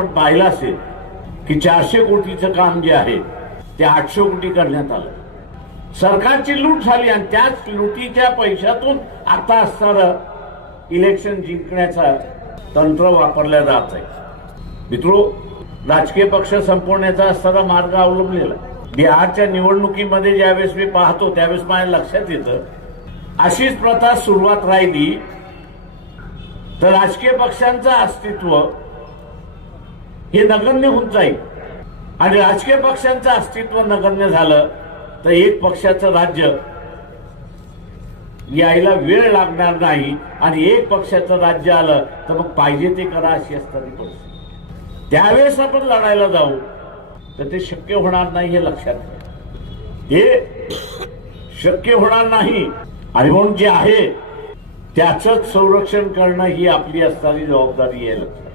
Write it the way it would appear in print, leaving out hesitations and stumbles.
पण पाहिलं असेल की 400 कोटीचं काम जे आहे ते 800 कोटी करण्यात आलं. सरकारची लूट झाली आणि त्याच लुटीच्या पैशातून आता असणारं इलेक्शन जिंकण्याचा तंत्र वापरलं जात आहे. मित्रो, राजकीय पक्ष संपवण्याचा असणारा मार्ग अवलंबलेला. बिहारच्या निवडणुकीमध्ये ज्यावेळेस मी पाहतो त्यावेळेस माझ्या लक्षात येतं अशीच प्रथा सुरुवात राहिली तर राजकीय पक्षांचं अस्तित्व हे नगण्य होऊन जाईल आणि राजकीय पक्षांचं अस्तित्व नगण्य झालं तर एक पक्षाचं राज्य यायला वेळ लागणार नाही आणि एक पक्षाचं राज्य आलं तर मग पाहिजे ते करा अशी असणारी परिस्थिती. त्यावेळेस आपण लढायला जाऊ तर ते शक्य होणार नाही हे लक्षात घ्या. हे शक्य होणार नाही आणि म्हणून जे आहे त्याचंच संरक्षण करणं ही आपली असणारी जबाबदारी आहे लक्षात.